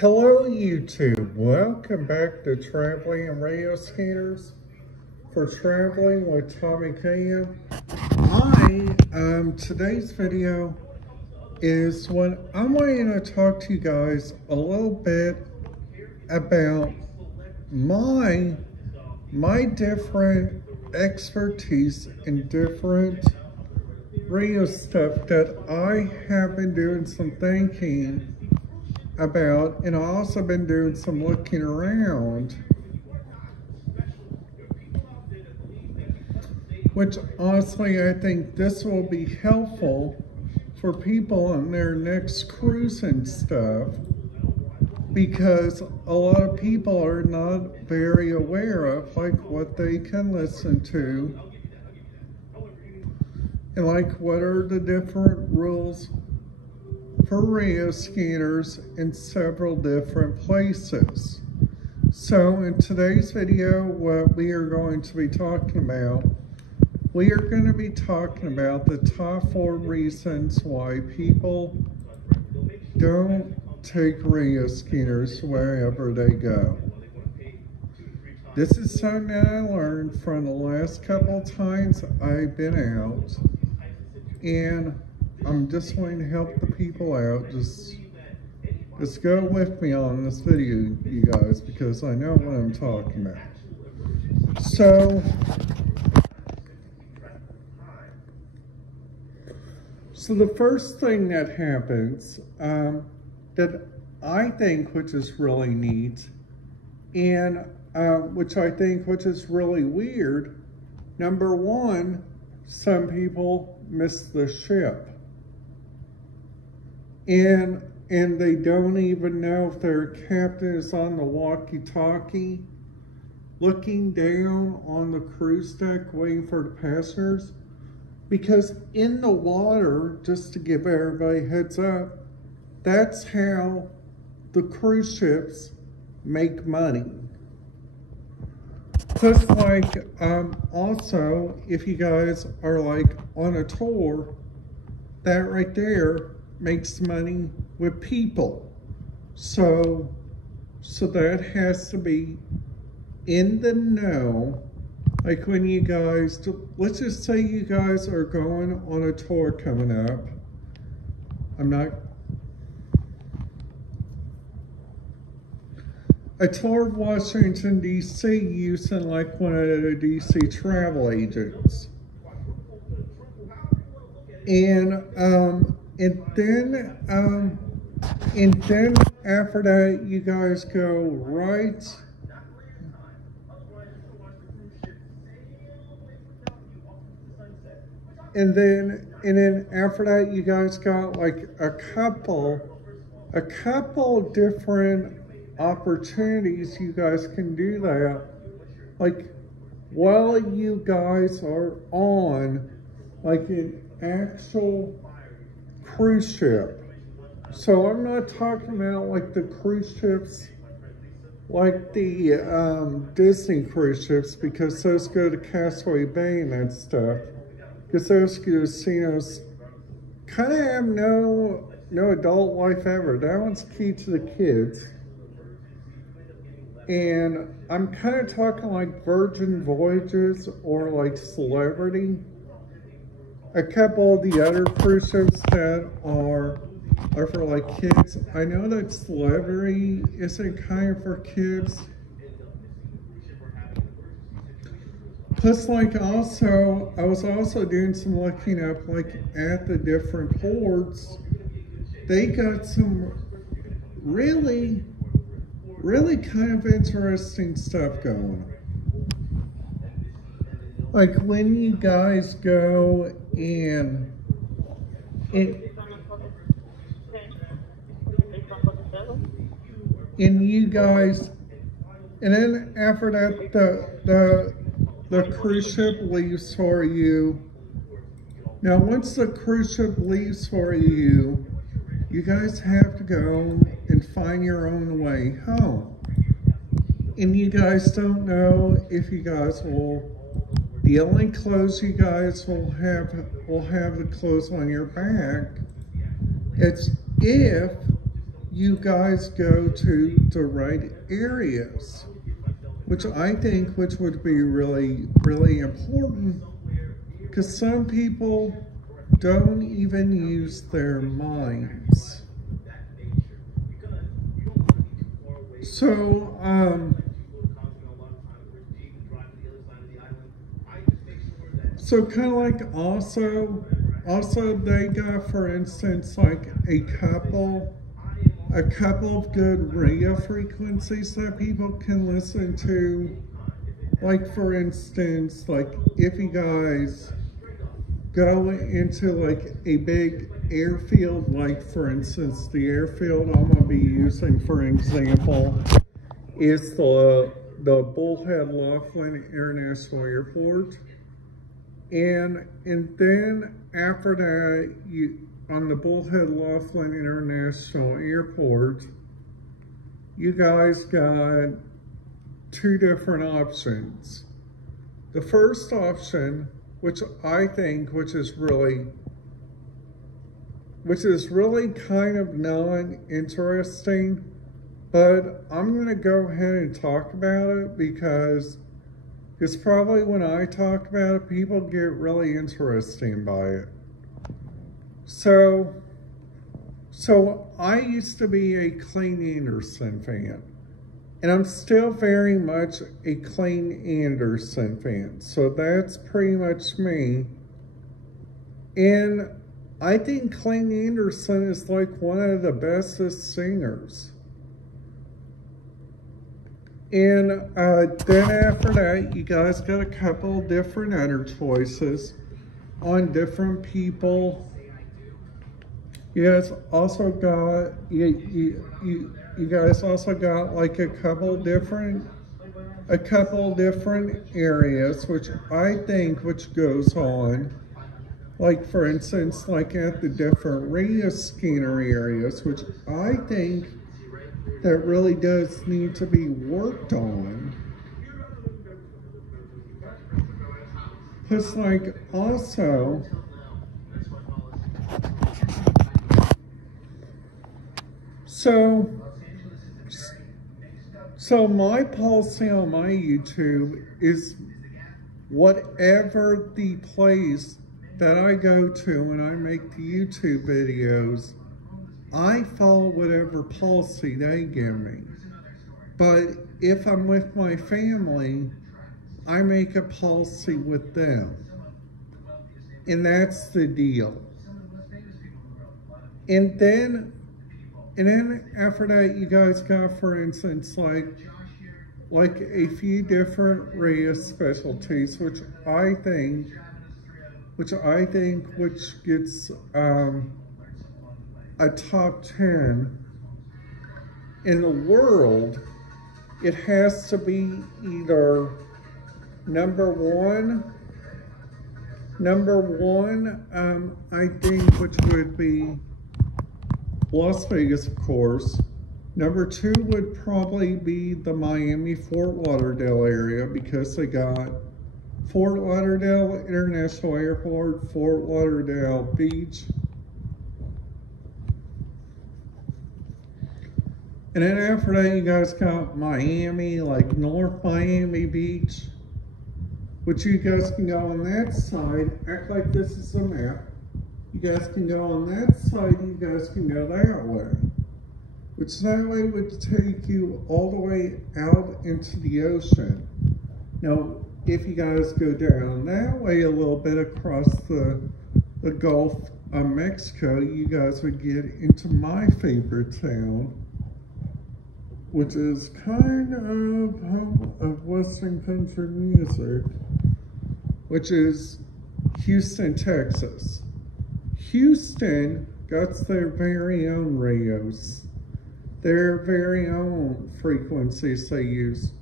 Hello YouTube, welcome back to Traveling and Radio Skaters for Traveling with Tommy Cam. Today's video is when I'm going to talk to you guys a little bit about my different expertise in different radio stuff that I have been doing some thinking about, and I've also been doing some looking around, which honestly I think this will be helpful for people on their next cruise and stuff, because a lot of people are not very aware of like what they can listen to and like what are the different rules for radio skaters in several different places. So in today's video, what we are going to be talking about, we are going to be talking about the top 4 reasons why people don't take radio skaters wherever they go. This is something that I learned from the last couple times I've been out, and I'm just going to help the people out. Just go with me on this video, you guys, because I know what I'm talking about. So the first thing that happens that I think which is really neat, and which is really weird, number one, some people miss the ship. And they don't even know if their captain is on the walkie-talkie looking down on the cruise deck waiting for the passengers. Because in the water, just to give everybody a heads up, that's how the cruise ships make money. Just like also, if you guys are like on a tour, that right there makes money with people. So that has to be in the know. Like when you guys, let's just say you guys are going on a tour coming up. A tour of Washington, D.C. using like one of the D.C. travel agents. And then after that, you guys go right. And then after that, you guys got like a couple different opportunities you guys can do that. Like while you guys are on like an actual cruise ship. So I'm not talking about like the cruise ships, like the Disney cruise ships, because those go to Castaway Bay and that stuff. Because those casinos kind of have no adult life ever. That one's key to the kids. And I'm kind of talking like Virgin Voyages or like Celebrity. A couple of the other cruise ships that are for like kids. I know that Celebrity isn't kind of for kids. Plus, like also, I was also doing some looking up like at the different ports. They got some really kind of interesting stuff going. Like when you guys go and then after that, the cruise ship leaves for you. Now, once the cruise ship leaves for you, you guys have to go and find your own way home. And you guys don't know if you guys will, the only clothes you guys will have the clothes on your back. It's if you guys go to the right areas, which I think would be really, really important, because some people don't even use their minds. So, kind of like also they got, for instance, like a couple of good radio frequencies that people can listen to. Like, for instance, like if you guys go into like a big airfield, like for instance, the airfield I'm gonna be using for example is the Bullhead Laughlin International Airport. And then after that, on the Bullhead Laughlin International Airport, you guys got two different options. The first option, which is really kind of non-interesting, but I'm gonna go ahead and talk about it because probably when I talk about it, people get really interested by it. So I used to be a Clayton Anderson fan, and I'm still very much a Clayton Anderson fan. So that's pretty much me. And I think Clayton Anderson is like one of the bestest singers. And then after that, you guys got a couple different other choices on different people. You guys also got you guys also got like a couple different areas, which goes on. Like for instance, like at the different radio scanner areas, which I think that really does need to be worked on. Plus, like, also, so my policy on my YouTube is whatever the place that I go to when I make the YouTube videos, I follow whatever policy they give me. But if I'm with my family, I make a policy with them. And that's the deal. And then after that, you guys got, for instance, like a few different radio specialties, which gets a top 10 in the world. It has to be either number one, I think, which would be Las Vegas, of course. Number 2 would probably be the Miami-Fort Lauderdale area, because they got Fort Lauderdale International Airport, Fort Lauderdale Beach. And then after that, you guys got Miami, like North Miami Beach, which you guys can go on that side. Act like this is a map. You guys can go on that side, you guys can go that way. Which that way would take you all the way out into the ocean. Now, if you guys go down that way a little bit across the Gulf of Mexico, you guys would get into my favorite town, which is kind of home of Western country music, which is Houston, Texas. Houston got their very own radios, their very own frequencies they use.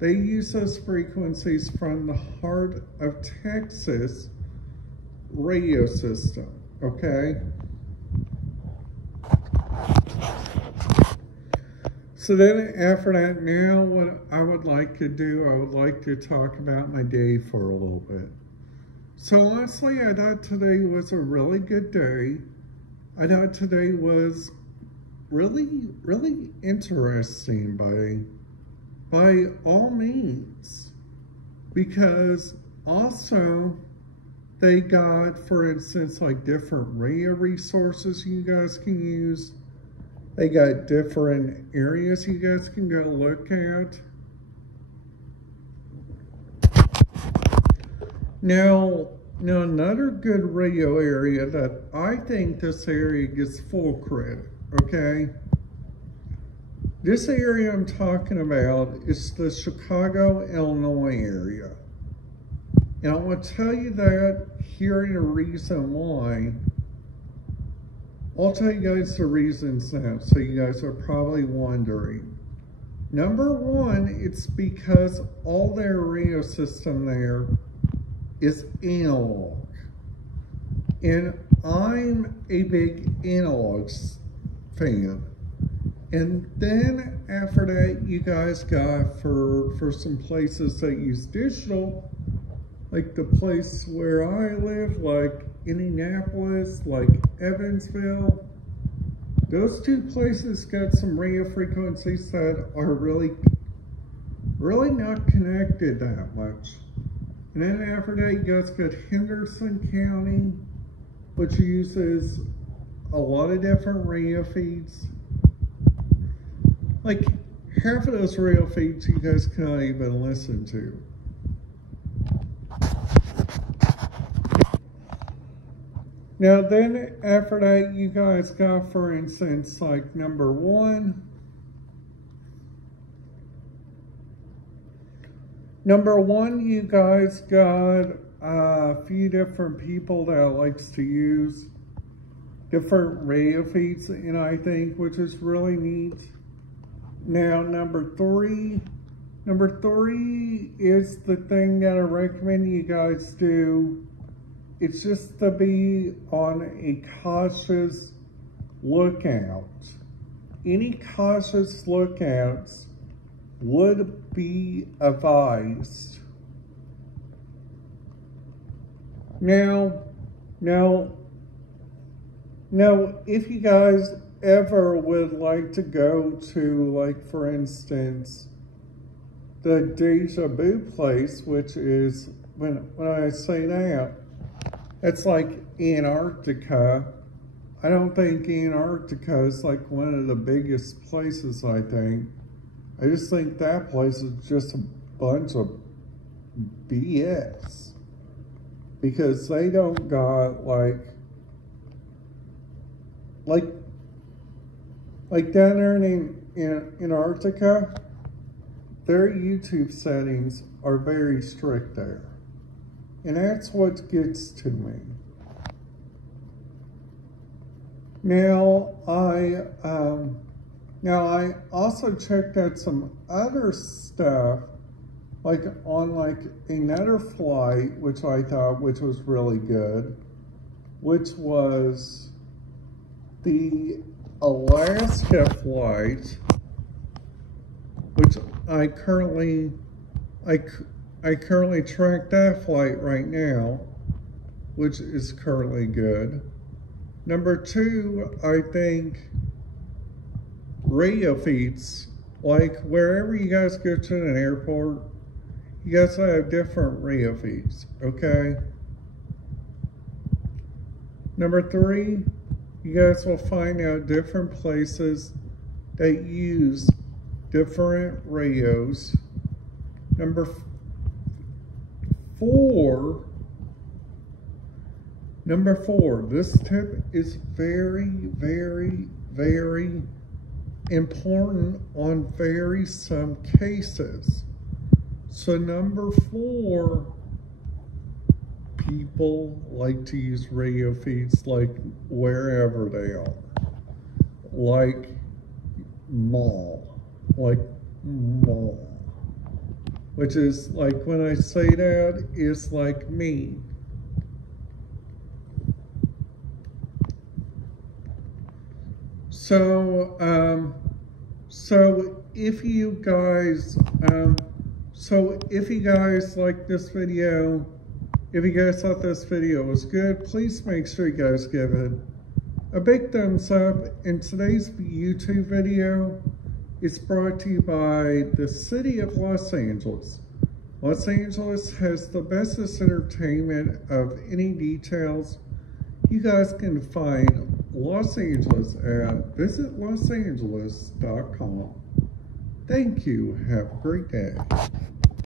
They use those frequencies from the Heart of Texas radio system, okay? So then after that, now what I would like to do, I would like to talk about my day for a little bit. So honestly, I thought today was a really good day. I thought today was really interesting by all means, because also they got, for instance, like different radio resources you guys can use. They got different areas you guys can go look at. Now another good radio area that I think this area gets full credit, okay? This area I'm talking about is the Chicago, Illinois area. And I want to tell you that, hearing a reason why. I'll tell you guys the reasons now, so you guys are probably wondering. Number one, it's because all their radio system there is analog. And I'm a big analog fan. And then after that, you guys got for some places that use digital, like the place where I live, like Indianapolis, like Evansville. Those two places got some radio frequencies that are really not connected that much. And then after that, you guys got Henderson County, which uses a lot of different radio feeds. Like half of those radio feeds you guys cannot even listen to. Now then after that, you guys got, for instance, like number one, you guys got a few different people that likes to use different radio feeds, and I think, which is really neat. Now, number three is the thing that I recommend you guys do. It's just to be on a cautious lookout. Any cautious lookouts would be advised. Now, if you guys ever would like to go to, like, for instance, the Deja Vu place, which is, when I say that, it's like Antarctica. I don't think Antarctica is like one of the biggest places, I think. I just think that place is just a bunch of BS. Because they don't got like down there in Antarctica, their YouTube settings are very strict there. And that's what gets to me. Now I also checked out some other stuff, like on like another flight, which I thought was really good, which was the Alaska flight, which I currently track that flight right now, which is currently good. Number two, I think radio feeds, like wherever you guys go to an airport, you guys have different radio feeds, okay? Number three, you guys will find out different places that use different radios. Number four, this tip is very, very, very important on some cases. So number four, people like to use radio feeds like wherever they are. Like mall. Which is like, when I say that, it's like me. So if you guys like this video, if you guys thought this video was good, please make sure you guys give it A big thumbs up, and today's YouTube video is brought to you by the City of Los Angeles. Los Angeles has the bestest entertainment of any details. You guys can find Los Angeles at visitlosangeles.com. Thank you. Have a great day.